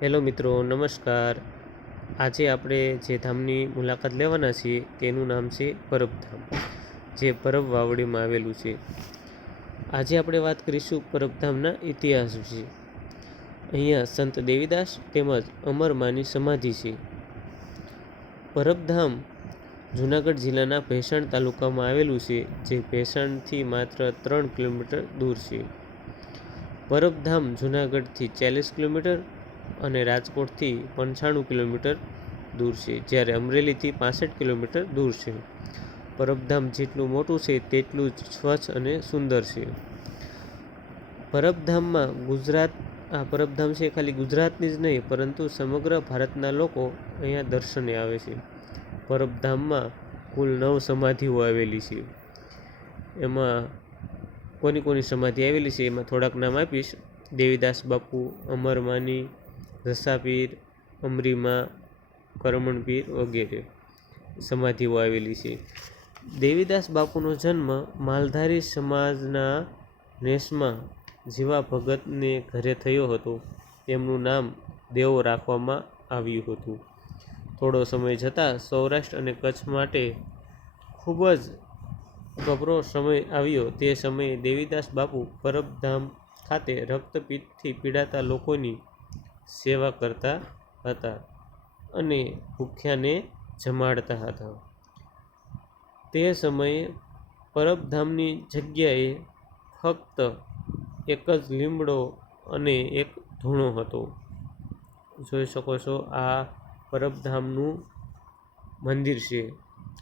Hello મિત્રો, નમસ્કાર. આજે આપણે જે ધામની મુલાકાત લેવાના છીએ તેનું નામ છે પરબધામ, જે પરબ વાવડીમાં આવેલું છે. આજે આપણે વાત કરીશું પરબધામના ઇતિહાસ વિશે. અહીંયા સંત દેવીદાસ તેમજ અમરમાની સમાધિ છે. પરબધામ જૂનાગઢ જિલ્લાના ભેસાણ તાલુકામાં આવેલું છે, જે ભેસાણથી માત્ર 3 કિલોમીટર દૂર છે. પરબધામ જૂનાગઢથી 40 કિલોમીટર અને રાજકોટથી 95 કિલોમીટર દૂર છે, જ્યારે અમરેલીથી 65 કિલોમીટર દૂર છે. પરબધામ જેટલું મોટું છે તેટલું જ સ્વચ્છ અને સુંદર છે. પરબધામમાં પરબધામ છે ખાલી ગુજરાતની જ નહીં પરંતુ સમગ્ર ભારતના લોકો અહીંયા દર્શને આવે છે. પરબધામમાં કુલ 9 સમાધિઓ આવેલી છે. એમાં કોની કોની સમાધિ આવેલી છે એમાં થોડાક નામ આપીશ. દેવીદાસ બાપુ, અમરમાની, રસાપીર, અમરીમા, કરમણપીર વગેરે સમાધિઓ આવેલી છે. દેવીદાસ બાપુનો જન્મ માલધારી સમાજના નેસમાં જીવા ભગતને ઘરે થયો હતો. તેમનું નામ દેવ રાખવામાં આવ્યું હતું. થોડો સમય જતાં સૌરાષ્ટ્ર અને કચ્છ માટે ખૂબ જ ગભરો સમય આવ્યો. તે સમયે દેવીદાસ બાપુ પરબધામ ખાતે રક્તપિત્તથી પીડાતા લોકોની સેવા કરતા હતા અને ભૂખ્યાને જમાડતા હતા. તે સમયે પરબધામની જગ્યાએ ફક્ત એક જ લીમડો અને એક ધૂણો હતો. જોઈ શકો છો, આ પરબધામનું મંદિર છે,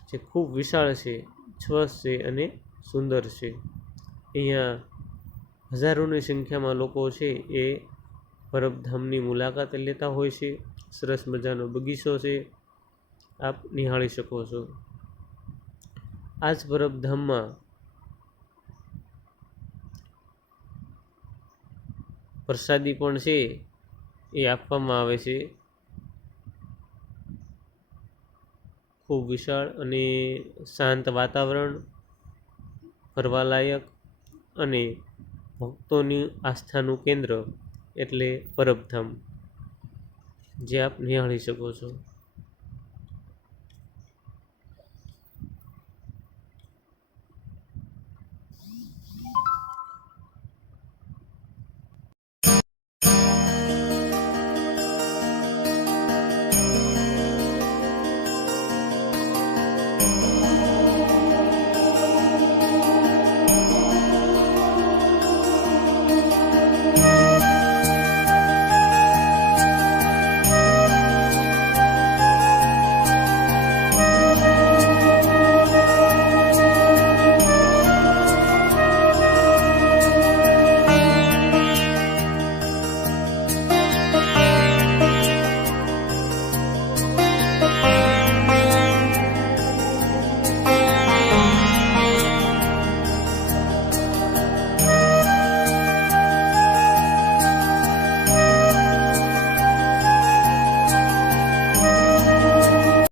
જે ખૂબ વિશાળ છે, સ્વચ્છ છે અને સુંદર છે. અહીંયા હજારોની સંખ્યામાં લોકો છે એ પરબધામની મુલાકાત લેતા હોય છે. સરસ મજાનો બગીચો છે, આપ નિહાળી શકો છો. આ જ પરબધામમાં પ્રસાદી પણ છે એ આપવામાં આવે છે. ખૂબ વિશાળ અને શાંત વાતાવરણ, ફરવાલાયક અને ભક્તોની આસ્થાનું કેન્દ્ર એટલે પરબધામ, જે આપ નિહાળી શકો છો.